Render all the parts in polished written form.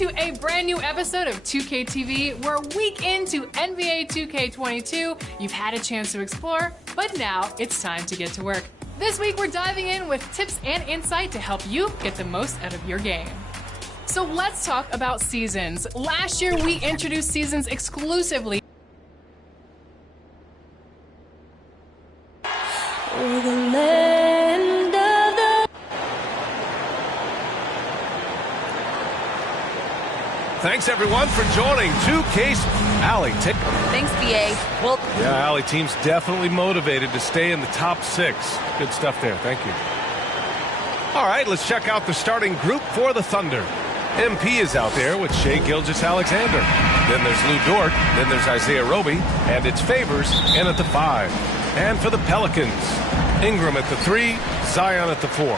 into a brand new episode of 2K TV, where week into NBA 2K22, you've had a chance to explore, but now it's time to get to work. This week, we're diving in with tips and insight to help you get the most out of your game. So let's talk about seasons. Last year, we introduced seasons exclusively. Thanks, everyone, for joining 2K's Allie. Thanks, BA. Well, yeah, Allie team's definitely motivated to stay in the top 6. Good stuff there. Thank you. All right, let's check out the starting group for the Thunder. MP is out there with Shai Gilgeous-Alexander. Then there's Lu Dort. Then there's Isaiah Roby. And it's Favors in at the 5. And for the Pelicans, Ingram at the 3, Zion at the 4.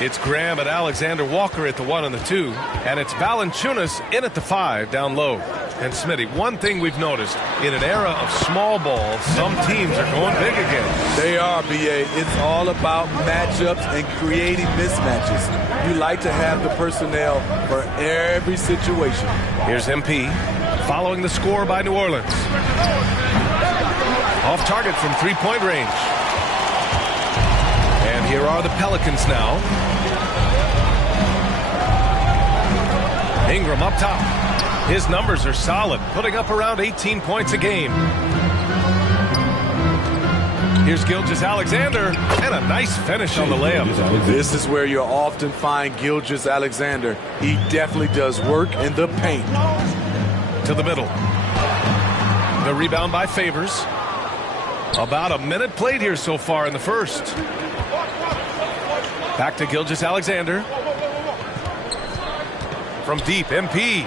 It's Graham and Alexander Walker at the 1 and the 2. And it's Valanciunas in at the 5 down low. And Smitty, one thing we've noticed, in an era of small ball, some teams are going big again. They are, BA. It's all about matchups and creating mismatches. You like to have the personnel for every situation. Here's MP, following the score by New Orleans. Off target from three-point range. And here are the Pelicans now. Ingram up top. His numbers are solid, putting up around 18 points a game. Here's Gilgeous-Alexander, and a nice finish on the layup. This is where you'll often find Gilgeous-Alexander. He definitely does work in the paint. To the middle. The rebound by Favors. About a minute played here so far in the first. Back to Gilgeous-Alexander. From deep, MP.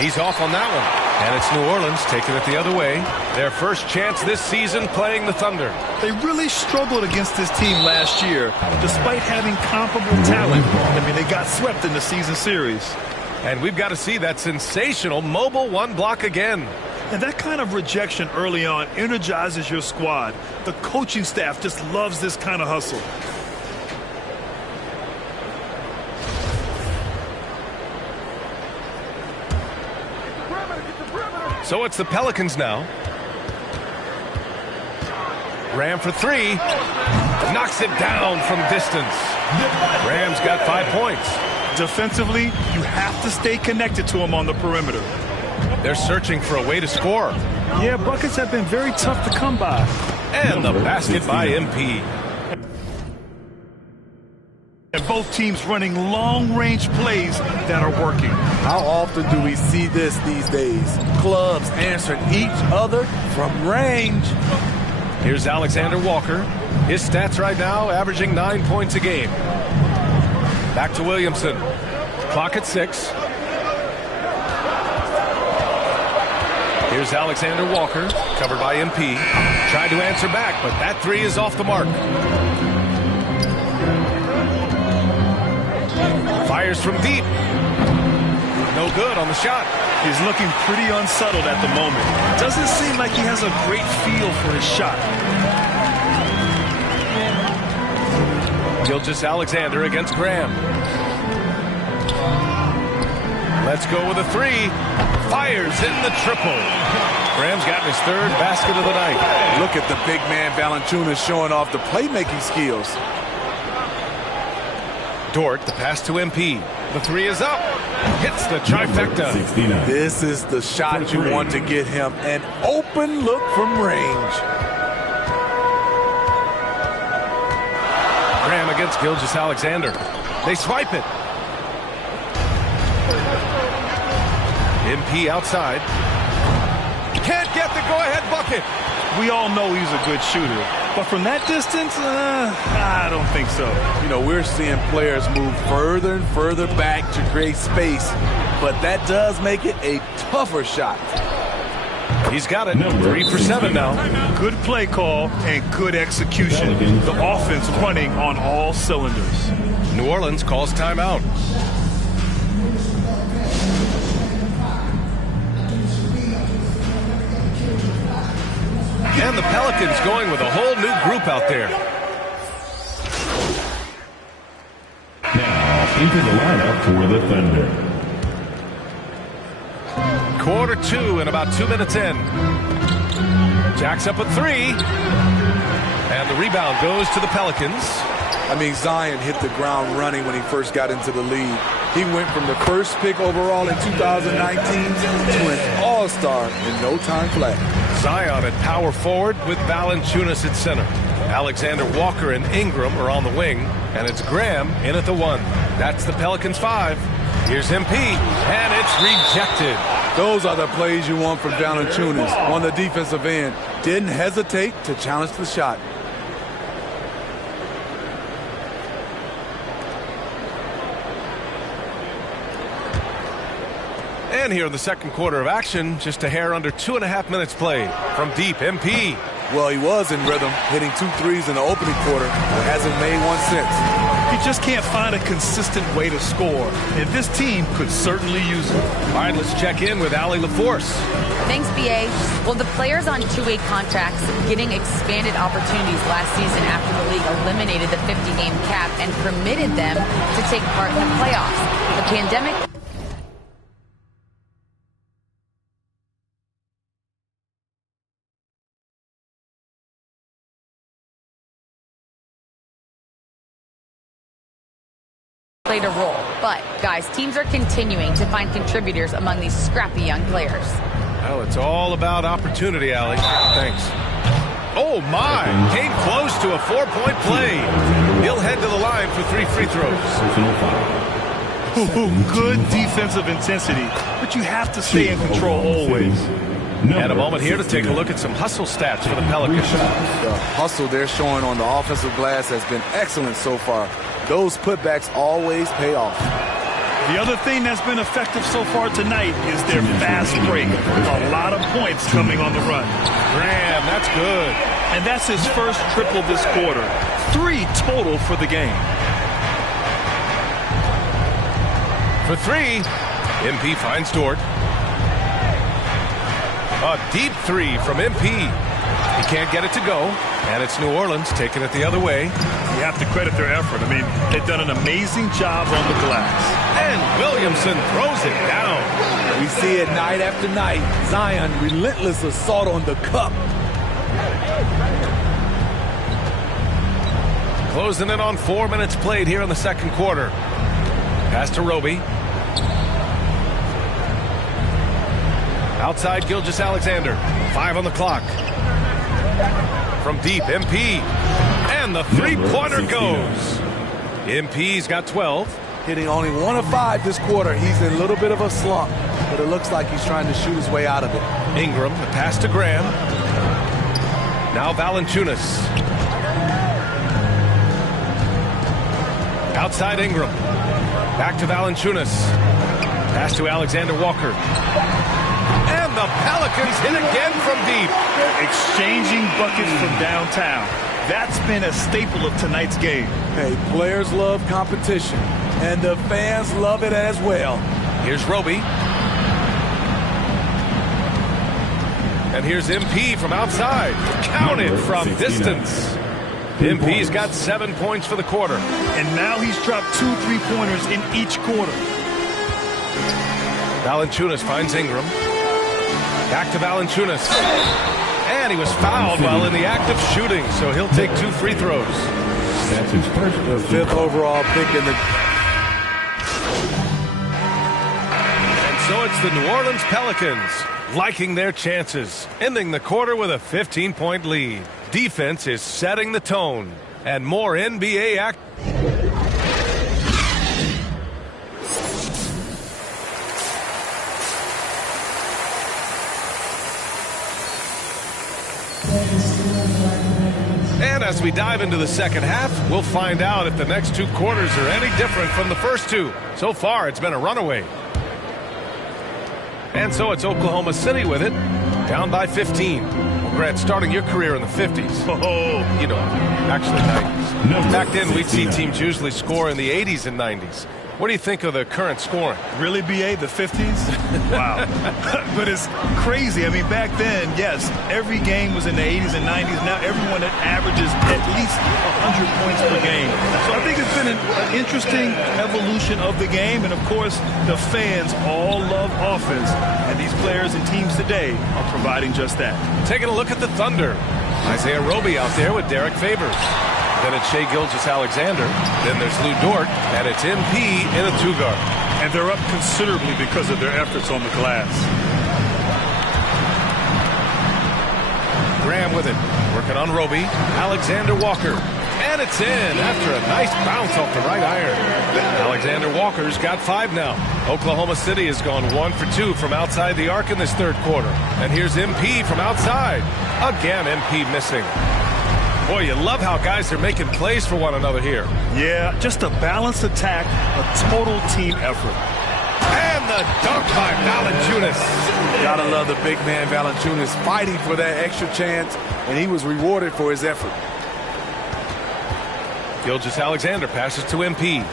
He's off on that one. And it's New Orleans taking it the other way. Their first chance this season playing the Thunder. They really struggled against this team last year, despite having comparable talent. I mean, they got swept in the season series. And we've got to see that sensational mobile one block again. And that kind of rejection early on energizes your squad. The coaching staff just loves this kind of hustle. So it's the Pelicans now. Ram for 3. Knocks it down from distance. Ram's got 5 points. Defensively, you have to stay connected to him on the perimeter. They're searching for a way to score. Yeah, buckets have been very tough to come by. And the basket by MP. And both teams running long-range plays that are working. How often do we see this these days? Clubs answering each other from range. Here's Alexander Walker. His stats right now averaging 9 points a game. Back to Williamson. Clock at 6. Here's Alexander Walker, covered by MP. Tried to answer back, but that 3 is off the mark. Fires from deep. No good on the shot. He's looking pretty unsettled at the moment. Doesn't seem like he has a great feel for his shot. Gilgeous-Alexander against Graham. Let's go with a 3. Fires in the triple. Graham's gotten his 3rd basket of the night. Look at the big man Valanciunas showing off the playmaking skills. Dort, the pass to MP. The 3 is up. Hits the trifecta. This is the shot you want to get him. An open look from range. Graham against Gilgeous-Alexander. They swipe it. MP outside. Can't get the go-ahead bucket. We all know he's a good shooter. But from that distance, I don't think so. You know, we're seeing players move further and further back to create space. But that does make it a tougher shot. He's got it. 3 for 7 now. Good play call and good execution. The offense running on all cylinders. New Orleans calls timeout. And the Pelicans going with a whole new group out there. Now, into the lineup for the Thunder. Quarter 2 and about 2 minutes in. Jacks up a 3. And the rebound goes to the Pelicans. I mean, Zion hit the ground running when he first got into the league. He went from the first pick overall in 2019 to an all-star in no time flat. Zion at power forward with Valanciunas at center. Alexander Walker and Ingram are on the wing, and it's Graham in at the 1. That's the Pelicans 5. Here's MP, and it's rejected. Those are the plays you want from Valanciunas on the defensive end. Didn't hesitate to challenge the shot. And here in the second quarter of action, just a hair under 2.5 minutes played. From deep, MP. Well, he was in rhythm, hitting 2 threes in the opening quarter, but hasn't made one since. He just can't find a consistent way to score, and this team could certainly use it. All right, let's check in with Allie LaForce. Thanks, BA. Well, the players on two-way contracts getting expanded opportunities last season after the league eliminated the 50-game cap and permitted them to take part in the playoffs. The pandemic played a role. But, guys, teams are continuing to find contributors among these scrappy young players. Well, it's all about opportunity, Allie. Thanks. Oh, my. Came close to a 4-point play. He'll head to the line for 3 free throws. Good defensive intensity, but you have to stay in control always. And a moment here to take a look at some hustle stats for the Pelicans. The hustle they're showing on the offensive glass has been excellent so far. Those putbacks always pay off. The other thing that's been effective so far tonight is their fast break. A lot of points coming on the run. Graham, that's good. And that's his first triple this quarter. 3 total for the game. For 3, MP finds Dort. A deep 3 from MP. He can't get it to go, and it's New Orleans taking it the other way. You have to credit their effort. I mean, they've done an amazing job on the glass. And Williamson throws it down. We see it night after night. Zion, relentless assault on the cup. Closing in on 4 minutes played here in the second quarter. Pass to Roby. Outside Gilgeous-Alexander. 5 on the clock. From deep, MP. And the three-pointer goes. MP's got 12. Hitting only 1 of 5 this quarter. He's in a little bit of a slump, but it looks like he's trying to shoot his way out of it. Ingram, the pass to Graham. Now Valanciunas. Outside Ingram. Back to Valanciunas. Pass to Alexander Walker. And the Pelicans hit again from deep. Exchanging buckets from downtown. That's been a staple of tonight's game. Hey, players love competition, and the fans love it as well. Here's Roby. And here's MP from outside. Counted from distance. MP's got 7 points for the quarter. And now he's dropped 2 3-pointers in each quarter. Valanciunas finds Ingram. Back to Valanciunas. And he was fouled while in the act of shooting, so he'll take 2 free throws. That's his first. The 5th overall pick in the... And so it's the New Orleans Pelicans liking their chances, ending the quarter with a 15-point lead. Defense is setting the tone, and more NBA act. And as we dive into the second half, we'll find out if the next 2 quarters are any different from the first 2. So far, it's been a runaway. And so it's Oklahoma City with it, down by 15. Well, Grant, starting your career in the 50s. Oh, You know, actually 90s. Back then, we'd see teams usually score in the 80s and 90s. What do you think of the current scoring? really, BA, the 50s? Wow. But it's crazy. I mean, back then, yes, every game was in the 80s and 90s. Now everyone that averages at least 100 points per game. So I think it's been an interesting evolution of the game. And, of course, the fans all love offense. And these players and teams today are providing just that. Taking a look at the Thunder. Isaiah Roby out there with Derek Favors. Then it's Shai Gilgeous-Alexander. Then there's Lou Dort, and it's MP in a two-guard. And they're up considerably because of their efforts on the glass. Graham with it, working on Roby. Alexander Walker, and it's in after a nice bounce off the right iron. Alexander Walker's got 5 now. Oklahoma City has gone 1 for 2 from outside the arc in this third quarter. And here's MP from outside. Again, MP missing. Boy, you love how guys are making plays for one another here. Yeah, just a balanced attack, a total team effort. And the dunk by Valanciunas. Gotta love the big man Valanciunas fighting for that extra chance, and he was rewarded for his effort. Gilgeous-Alexander passes to MP.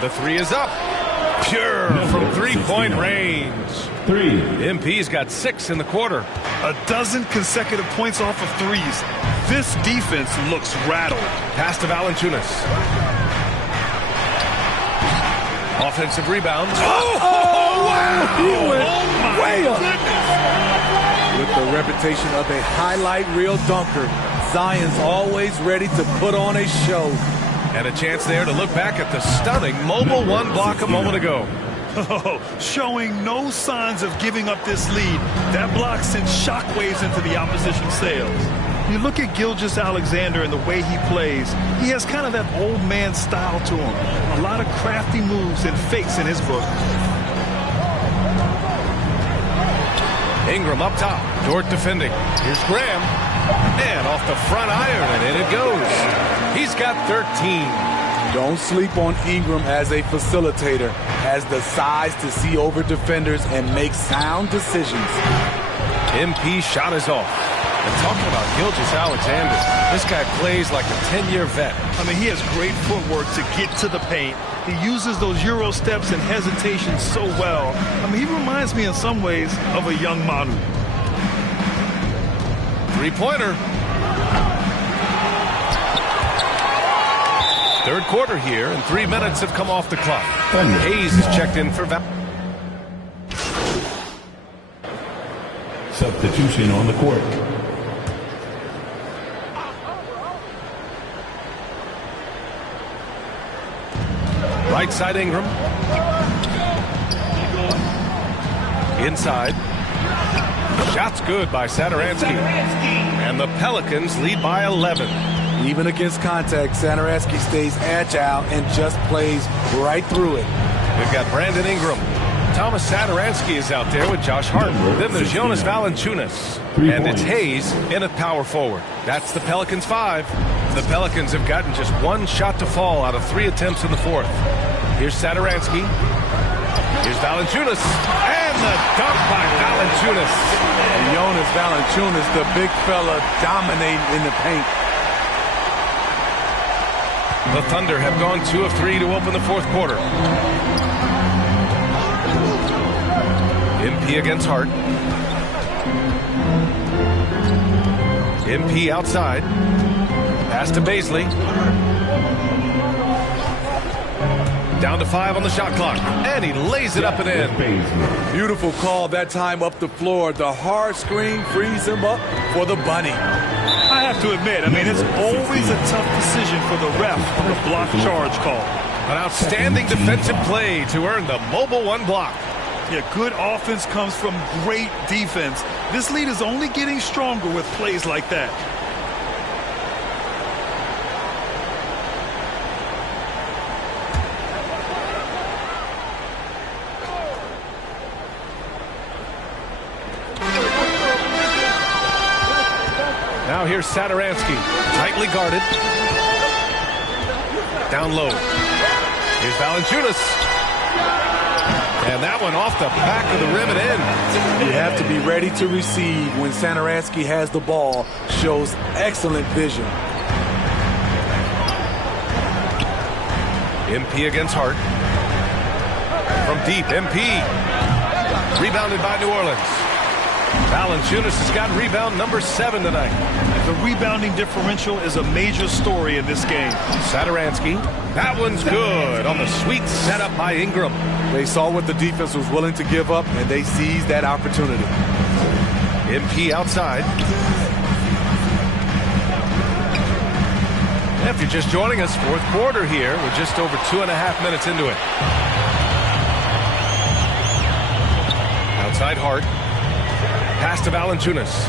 The three is up. Pure from three-point range. MP's got 6 in the quarter. A dozen consecutive points off of threes. This defense looks rattled. Pass to Valanciunas. Offensive rebound. Oh, wow! He went way up. With the reputation of a highlight reel dunker, Zion's always ready to put on a show. And a chance there to look back at the stunning mobile one block a moment ago. Oh, showing no signs of giving up this lead. That block sent shockwaves into the opposition's sails. You look at Gilgeous-Alexander and the way he plays, he has kind of that old man style to him. A lot of crafty moves and fakes in his book. Ingram up top. Dort defending. Here's Graham. And off the front iron, and in it goes. He's got 13. Don't sleep on Ingram as a facilitator. Has the size to see over defenders and make sound decisions. MP shot is off. And talking about Gilgeous-Alexander, this guy plays like a 10-year vet. I mean, he has great footwork to get to the paint. He uses those Euro steps and hesitation so well. I mean, he reminds me in some ways of a young Manu. Three-pointer. Third quarter here, and 3 minutes have come off the clock. Hayes is checked in for substitution on the court. Right side Ingram. Inside. Shot's good by Satoransky. And the Pelicans lead by 11. Even against contact, Satoransky stays agile and just plays right through it. We've got Brandon Ingram. Thomas Satoransky is out there with Josh Hart. Then there's Jonas Valanciunas. And it's Hayes in at power forward. That's the Pelicans' 5. The Pelicans have gotten just 1 shot to fall out of 3 attempts in the fourth. Here's Satoransky. Here's Valanciunas. And the dunk by Valanciunas. And Jonas Valanciunas, the big fella, dominating in the paint. The Thunder have gone 2 of 3 to open the fourth quarter. MP against Hart. MP outside. Pass to Baisley. Down to 5 on the shot clock. And he lays it up and in. Beautiful call that time up the floor. The hard screen frees him up for the bunny. I have to admit, I mean, it's always a tough decision for the ref on the block charge call. An outstanding defensive play to earn the mobile one block. Yeah, good offense comes from great defense. This lead is only getting stronger with plays like that. Now here's Satoransky, tightly guarded. Down low. Here's Valanciunas. And that one off the back of the rim and in. You have to be ready to receive when Satoransky has the ball. Shows excellent vision. MP against Hart. From deep, MP. Rebounded by New Orleans. Valanciunas has got rebound number 7 tonight. The rebounding differential is a major story in this game. Satoransky, that one's good on the sweet setup by Ingram. They saw what the defense was willing to give up, and they seized that opportunity. MP outside. If you're just joining us, fourth quarter here. We're just over 2.5 minutes into it. Outside Hart. Pass to Valanciunas.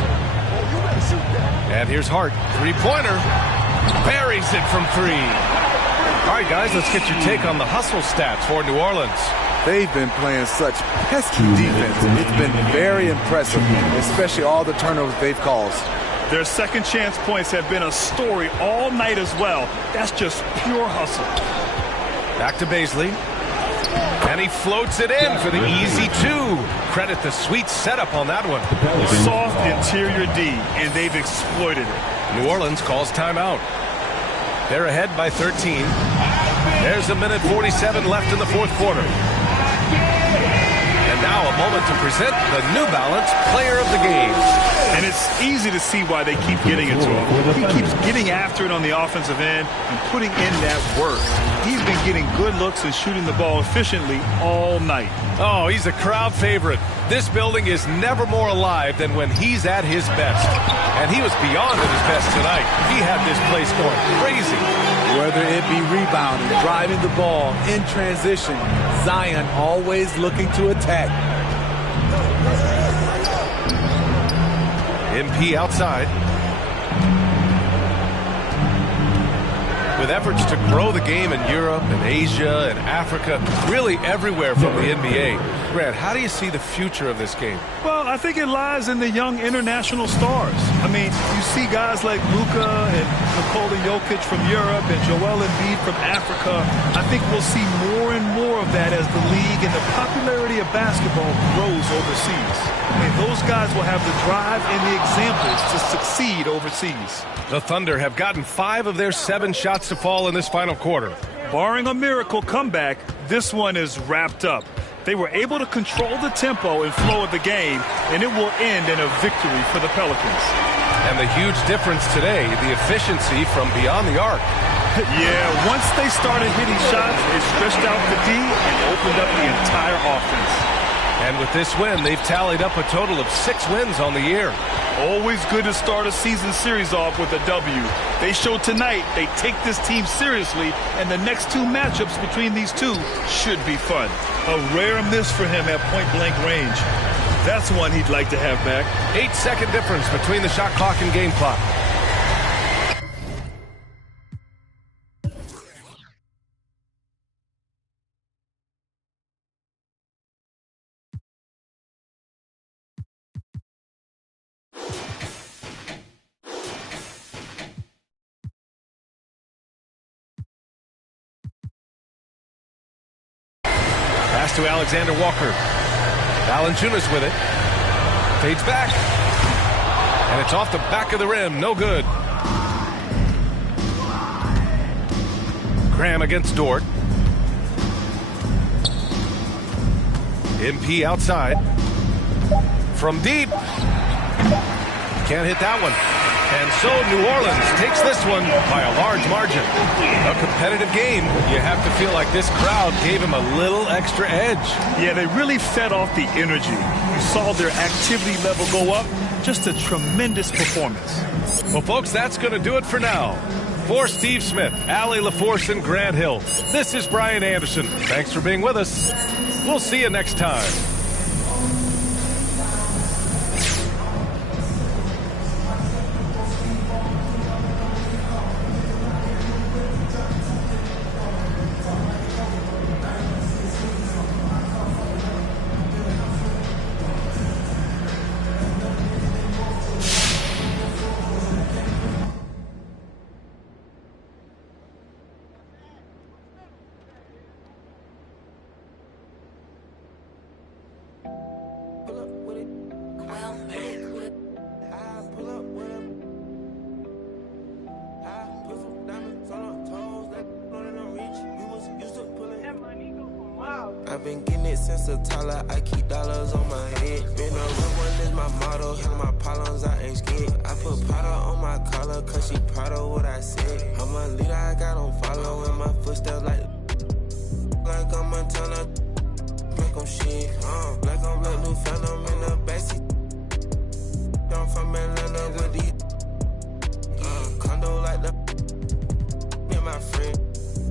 And here's Hart. Three-pointer. Buries it from 3. All right, guys, let's get your take on the hustle stats for New Orleans. They've been playing such pesky defense. It's been very impressive, especially all the turnovers they've caused. Their second chance points have been a story all night as well. That's just pure hustle. Back to Bazley. And he floats it in for the easy 2. Credit the sweet setup on that one. Soft interior D, and they've exploited it. New Orleans calls timeout. They're ahead by 13. There's a minute 47 left in the fourth quarter. And now a moment to present the New Balance Player of the Game. And it's easy to see why they keep getting it to him. He keeps getting after it on the offensive end and putting in that work. He's been getting good looks and shooting the ball efficiently all night. Oh, he's a crowd favorite. This building is never more alive than when he's at his best. And he was beyond at his best tonight. He had this place going crazy. Whether it be rebounding, driving the ball, in transition, Zion always looking to attack. MP outside. With efforts to grow the game in Europe and Asia and Africa, really everywhere from the NBA. Grant, how do you see the future of this game? Well, I think it lies in the young international stars. I mean, you see guys like Luka and Nikola Jokic from Europe and Joel Embiid from Africa. I think we'll see more and more of that as the league and the popularity of basketball grows overseas. I mean, those guys will have the drive and the examples to succeed overseas. The Thunder have gotten 5 of their 7 shots to fall in this final quarter. Barring a miracle comeback, this one is wrapped up. They were able to control the tempo and flow of the game, and it will end in a victory for the Pelicans. And the huge difference today, the efficiency from beyond the arc. Yeah, once they started hitting shots, it stretched out the D and opened up the entire offense. And with this win, they've tallied up a total of 6 wins on the year. Always good to start a season series off with a W. They showed tonight they take this team seriously, and the next 2 matchups between these two should be fun. A rare miss for him at point-blank range. That's one he'd like to have back. 8-second difference between the shot clock and game clock. Pass to Alexander Walker. Valanciunas with it. Fades back. And it's off the back of the rim. No good. Graham against Dort. MP outside. From deep. Can't hit that one. And so New Orleans takes this one by a large margin. A competitive game. You have to feel like this crowd gave him a little extra edge. Yeah, they really fed off the energy. You saw their activity level go up. Just a tremendous performance. Well, folks, that's going to do it for now. For Steve Smith, Allie LaForce, and Grant Hill, this is Brian Anderson. Thanks for being with us. We'll see you next time. I've been getting it since a toddler. I keep dollars on my head. Been a real one is my motto. motto, handle my problems, I ain't scared. I put powder on my collar, cause she proud of what I said. I'm a leader, I got on follow in my footsteps like I'm Montana, like I'm shit. Like I'm Black New Phantom in the backseat. I'm from Atlanta with these condo like the me and my friend.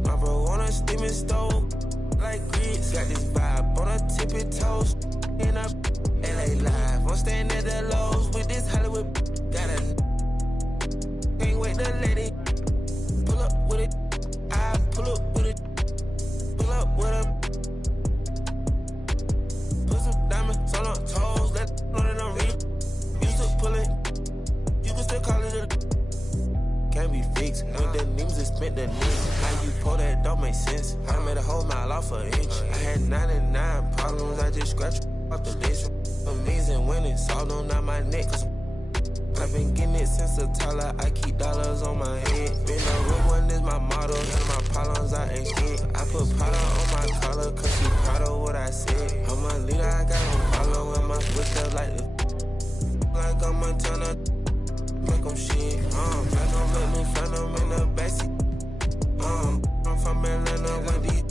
My bro on a steaming stove like grits. Got this vibe on a tippy toes. In a LA live, I'm staying at the Lowe's with this Hollywood. Got a can't wait to let it pull up with it. I pull up with it. Pull up with a put some diamonds on her toes. Let know that I'm real. Used to pull it. You can still call it a can't be fixed. With the names and spent the knees. How you pull that don't make sense. I made a whole mile off an inch. I had 99 problems. I just scratched off the list. Amazing winning, salt on down my neck. Cause I've been getting it since a toddler. I keep dollars on my head. Been a real one is my motto. And my problems I ain't scared. I put powder on my collar, cause she proud of what I said. I'm a leader, I got on follow in my footsteps like I'm Montana, like I'm shit. Like I'm Black New Phantom in the backseat. I'm from Atlanta with these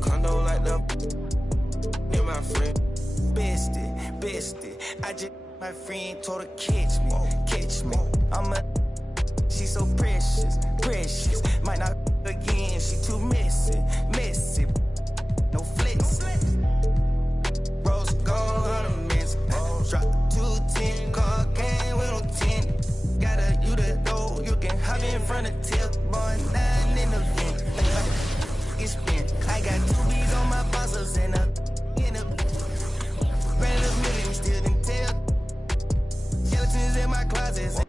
condo like the near my friend. Bestie, I just my friend told her catch me. She so precious. Might not again, she too messy. No flexing. Rose gold ornaments. Drop 210, car game with no 10. Got a you the door, you can hop in front of tilt. Boy, 9 in the vent. It's spent. I got 2 B's on my bosses and a ran a million, still didn't tell. Skeletons in my closets.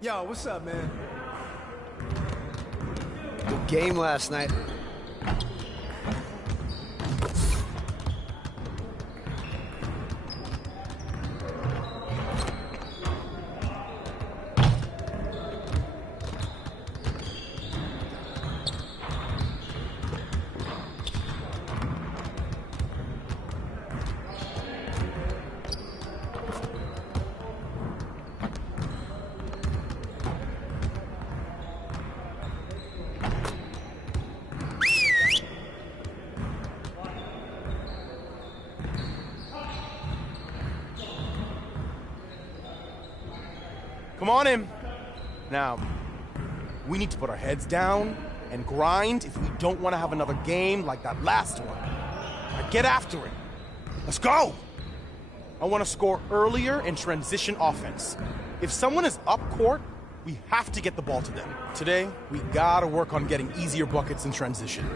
Yo, what's up, man? Good game last night. Come on in. Now, we need to put our heads down and grind if we don't want to have another game like that last one. Now get after it. Let's go! I want to score earlier in transition offense. If someone is up court, we have to get the ball to them. Today, we gotta work on getting easier buckets in transition.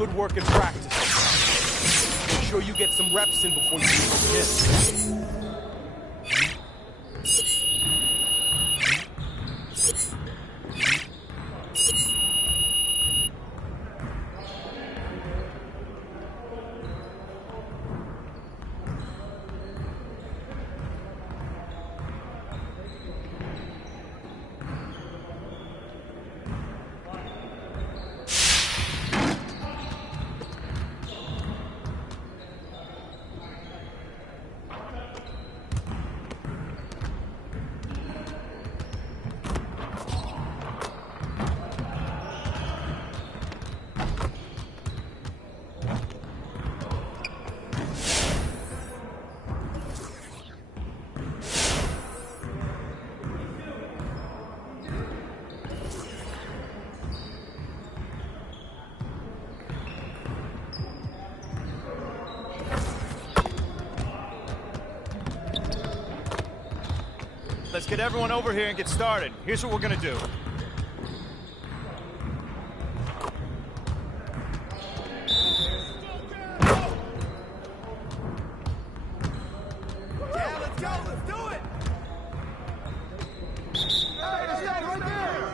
good work in practice. Make sure you get some reps in before you begin. Let's get everyone over here and get started. Here's what we're gonna do. Yeah, let's go, let's do it! Hey, let's go, right there!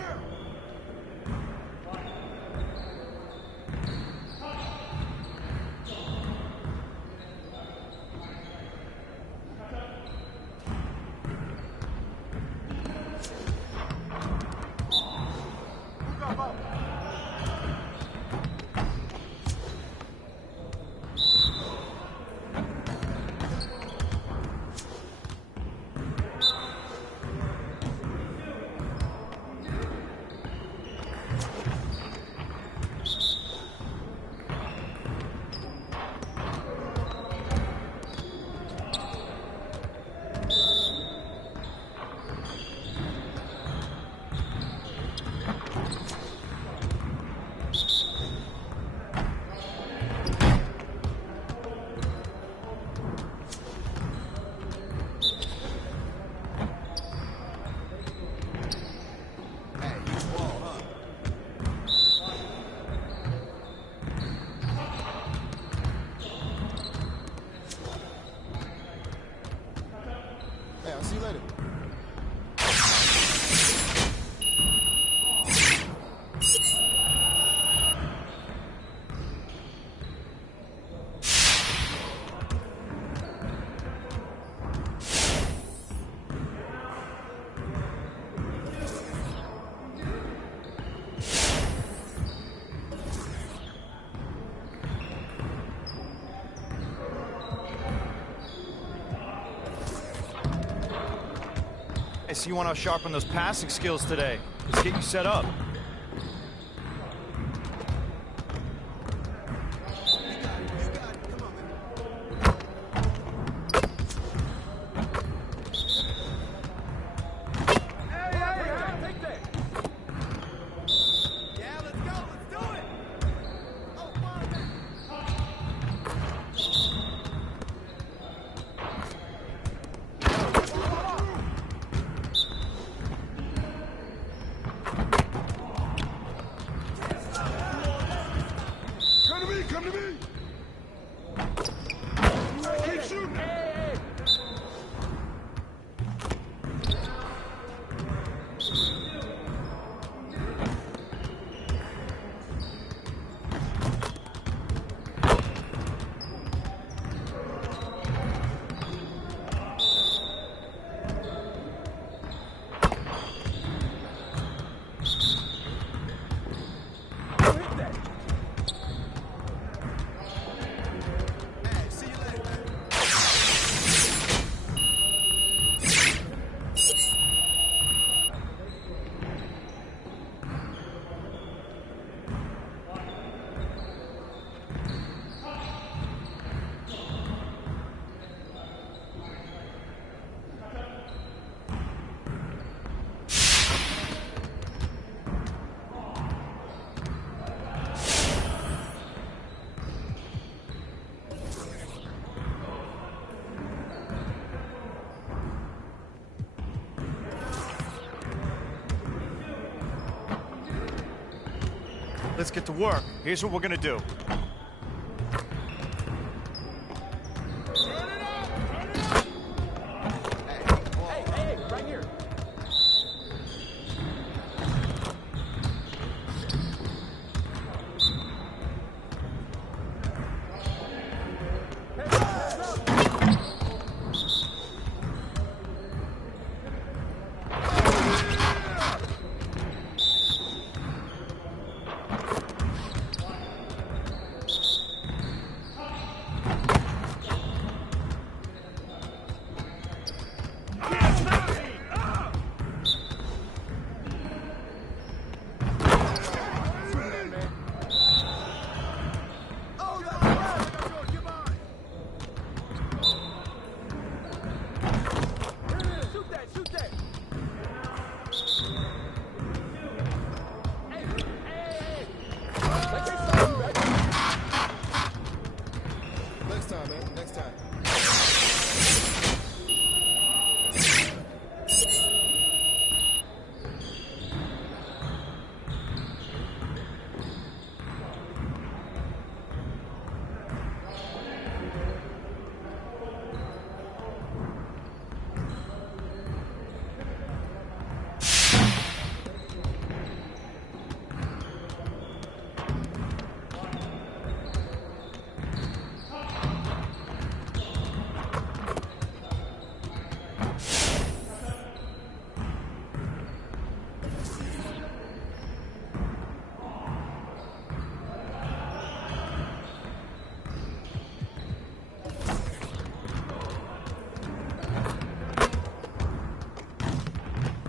Hey, I'll see you later. Hey, so you want to sharpen those passing skills today. Let's get you set up. Come to me! Keep shooting! Let's get to work. Here's what we're going to do.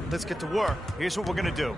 Let's get to work. Here's what we're going to do.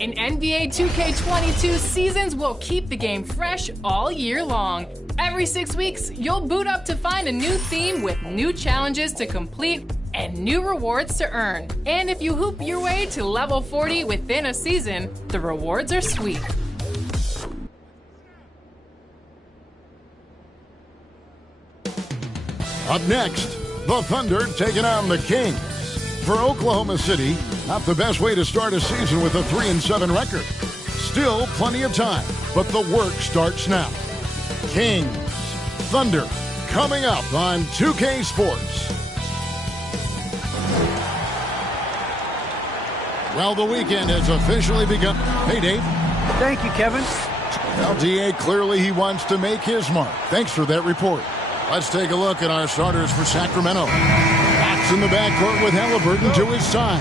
In NBA 2K22, seasons will keep the game fresh all year long. Every 6 weeks, you'll boot up to find a new theme with new challenges to complete and new rewards to earn. And if you hoop your way to level 40 within a season, the rewards are sweet. Up next, the Thunder taking on the Kings. For Oklahoma City, not the best way to start a season with a 3-7 record. Still plenty of time, but the work starts now. Kings, Thunder, coming up on 2K Sports. Well, the weekend has officially begun. Hey, Dave. Thank you, Kevin. Well, D.A., clearly he wants to make his mark. Thanks for that report. Let's take a look at our starters for Sacramento. Fox in the backcourt with Halliburton to his side.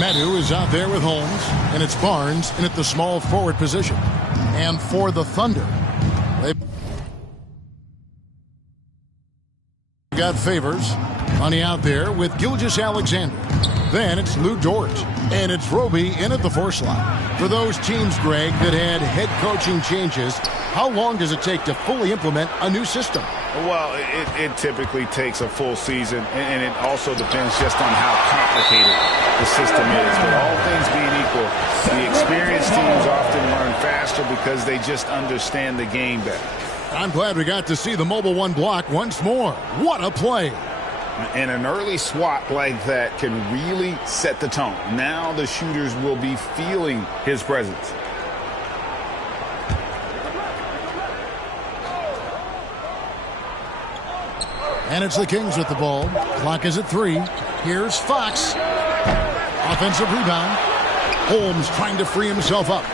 Medu is out there with Holmes, and it's Barnes in at the small forward position. And for the Thunder, got Favors. Money out there with Gilgeous-Alexander. Then it's Lou Dort. And it's Roby in at the 4 slot. For those teams, Greg, that had head coaching changes, how long does it take to fully implement a new system? Well, it typically takes a full season, and it also depends just on how complicated the system is. But all things being equal, the experienced teams often learn faster because they just understand the game better. I'm glad we got to see the Mobile One block once more. What a play! And an early swat like that can really set the tone. Now the shooters will be feeling his presence. And it's the Kings with the ball. Clock is at 3. Here's Fox. Offensive rebound. Holmes trying to free himself up.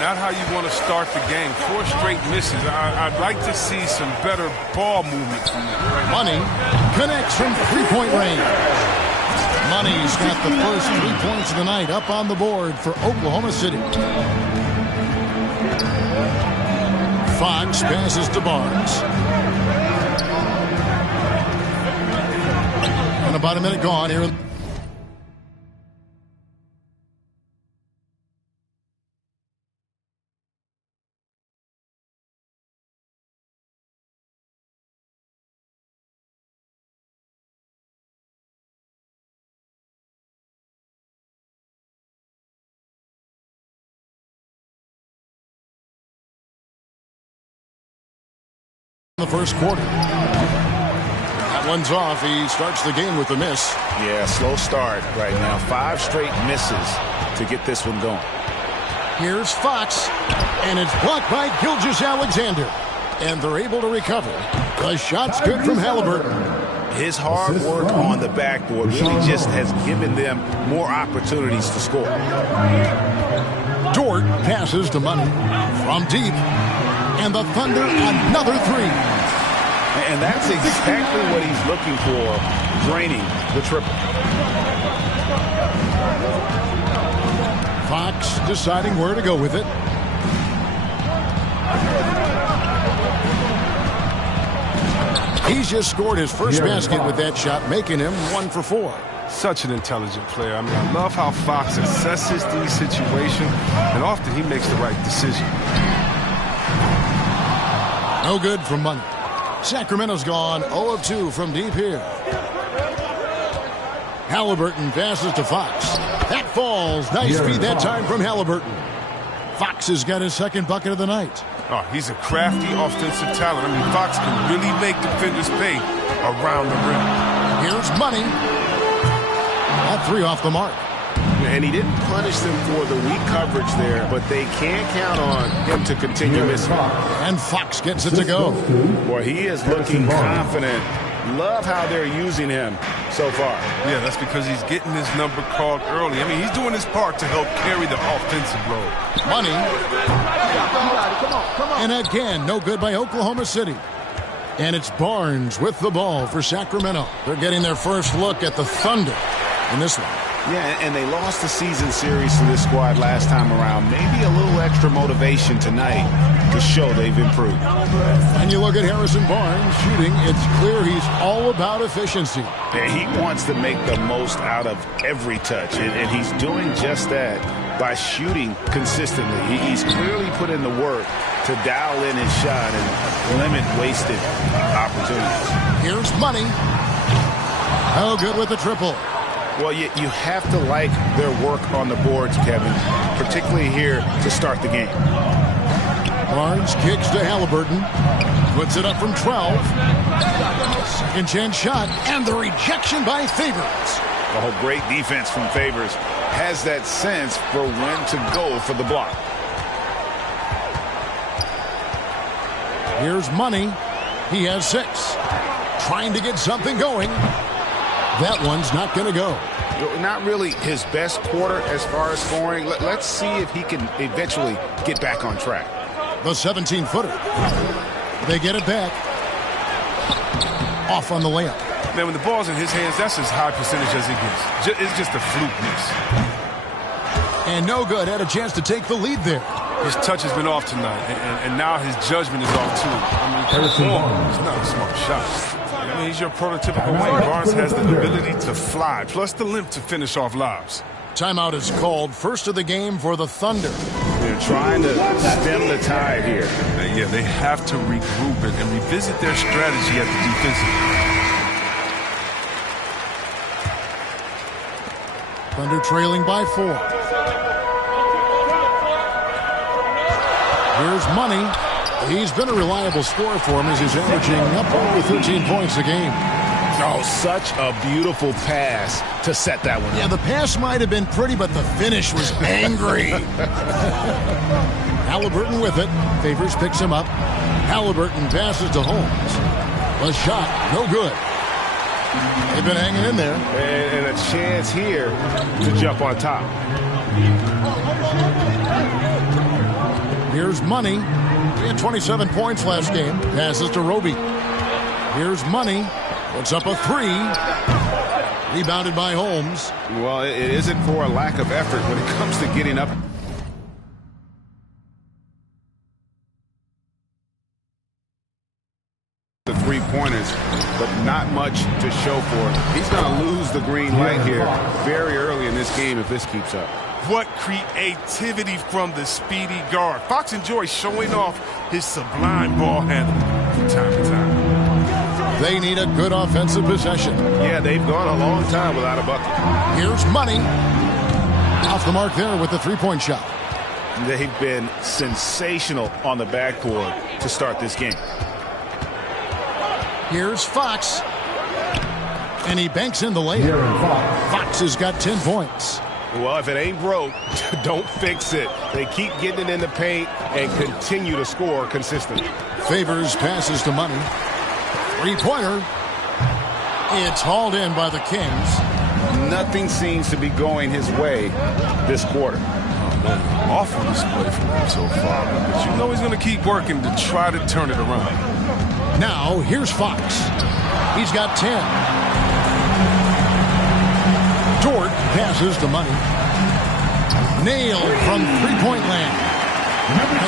Not how you want to start the game. 4 straight misses. I'd like to see some better ball movement from them. Money connects from 3-point range. Money's got the first 3 points of the night up on the board for Oklahoma City. Fox passes to Barnes. And about a minute gone here. The first quarter. That one's off. He starts the game with a miss. Yeah, slow start right now. 5 straight misses to get this one going. Here's Fox, and it's blocked by Gilgeous-Alexander. And they're able to recover. The shot's good from Halliburton. His hard work on the backboard really just has given them more opportunities to score. Dort passes to Money from deep. And the Thunder, another 3. And that's exactly what he's looking for, draining the triple. Fox deciding where to go with it. He's just scored his first basket with that shot, making him 1 for 4. Such an intelligent player. I mean, I love how Fox assesses these situations, and often he makes the right decision. No good from Money. Sacramento's gone 0 of 2 from deep here. Halliburton passes to Fox. That falls. Nice feed that time from Halliburton. Fox has got his second bucket of the night. Oh, he's a crafty offensive talent. I mean, Fox can really make defenders pay around the rim. Here's Money. All 3 off the mark. And he didn't punish them for the weak coverage there, but they can't count on him to continue missing. And Fox gets it to go. Boy, he is looking confident. Love how they're using him so far. Yeah, that's because he's getting his number called early. I mean, he's doing his part to help carry the offensive load. Money. And again, no good by Oklahoma City. And it's Barnes with the ball for Sacramento. They're getting their first look at the Thunder in this one. Yeah, and they lost the season series to this squad last time around. Maybe a little extra motivation tonight to show they've improved. And you look at Harrison Barnes shooting, it's clear he's all about efficiency. Yeah, he wants to make the most out of every touch, and he's doing just that by shooting consistently. He's clearly put in the work to dial in his shot and limit wasted opportunities. Here's Money. Oh, good with the triple. Well, you have to like their work on the boards, Kevin, particularly here to start the game. Barnes kicks to Halliburton. Puts it up from 12. Second chance shot, and the rejection by Favors. Oh, great defense from Favors. Has that sense for when to go for the block. Here's Money. He has 6. Trying to get something going. That one's not going to go. Not really his best quarter as far as scoring. Let's see if he can eventually get back on track. The 17-footer. They get it back. Off on the layup. Man, when the ball's in his hands, that's as high percentage as he gets. It's just a fluke miss. And no good. Had a chance to take the lead there. His touch has been off tonight, and now his judgment is off too. I mean, it's not a smart shot. I mean, he's your prototypical wing. Barnes has the ability to fly, plus the limp to finish off lobs. Timeout is called. First of the game for the Thunder. They're trying to stem the tide here. Yeah, they have to regroup and revisit their strategy at the defensive. Thunder trailing by 4. Here's Money. He's been a reliable scorer for him as he's averaging up over 13 points a game. Oh, such a beautiful pass to set that one up. Yeah, the pass might have been pretty, but the finish was angry. Halliburton with it. Favors picks him up. Halliburton passes to Holmes. A shot, no good. They've been hanging in there. And a chance here to jump on top. Here's Money. He had 27 points last game. Passes to Roby. Here's Money. Puts up a 3. Rebounded by Holmes. Well, it isn't for a lack of effort when it comes to getting up. The three-pointers, but not much to show for it. He's going to lose the green light here very early in this game if this keeps up. What creativity from the speedy guard. Fox enjoys showing off his sublime ball handling from time to time. They need a good offensive possession. Yeah, they've gone a long time without a bucket. Here's Money. Off the mark there with the three-point shot. They've been sensational on the backboard to start this game. Here's Fox. And he banks in the layup. Fox has got 10 points. Well, if it ain't broke, don't fix it. They keep getting it in the paint and continue to score consistently. Favors passes to Money. Three-pointer. It's hauled in by the Kings. Nothing seems to be going his way this quarter. Awful display from him so far. But you know he's going to keep working to try to turn it around. Now, here's Fox. He's got 10. Dort passes to Money. Nailed from three-point land.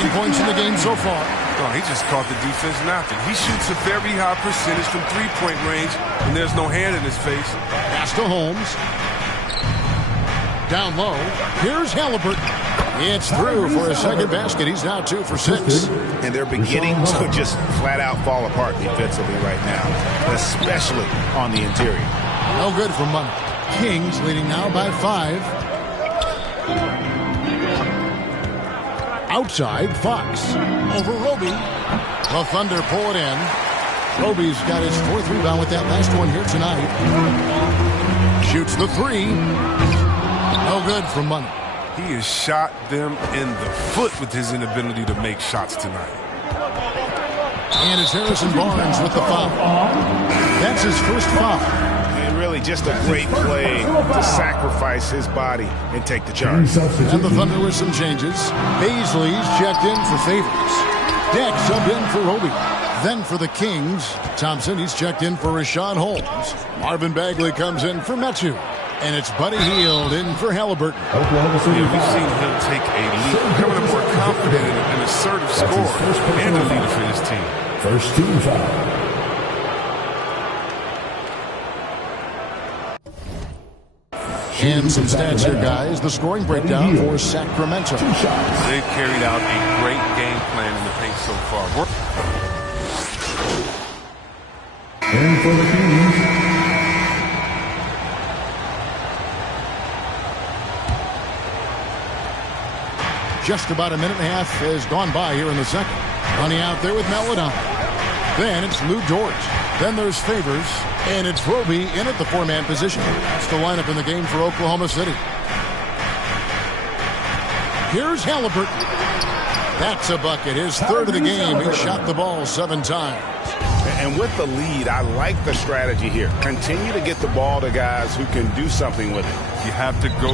9 points in the game so far. Oh, he just caught the defense napping. He shoots a very high percentage from three-point range, and there's no hand in his face. Pass to Holmes. Down low. Here's Halliburton. It's through for his second basket. He's now 2 for 6. And they're beginning to just flat-out fall apart defensively right now, especially on the interior. No good for Money. Kings leading now by 5. Outside, Fox. Over Roby. The Thunder pull it in. Roby's got his 4th rebound with that last one here tonight. Shoots the 3. No good for Money. He has shot them in the foot with his inability to make shots tonight. And it's Harrison Barnes with the foul. That's his first foul. And really just a great play to sacrifice his body and take the charge. And the Thunder with some changes. Baisley's checked in for Favors. Deck subbed in for Roby. Then for the Kings, Thompson, he's checked in for Rashawn Holmes. Marvin Bagley comes in for Metu. And it's Buddy Hield in for Halliburton. Yeah, we've seen him take a leap, becoming a more confident and assertive scorer and a leader for his team. First team foul. And some stats here, guys. The scoring breakdown for Sacramento. They've carried out a great game plan in the paint so far. And for the Kings. Just about a minute and a half has gone by here in the second. Money out there with Maladon. Then it's Lou Dort. Then there's Favors. And it's Roby in at the 4-man position. That's the lineup in the game for Oklahoma City. Here's Halliburton. That's a bucket. His 3rd of the game. He shot the ball 7 times. And with the lead, I like the strategy here. Continue to get the ball to guys who can do something with it. You have to go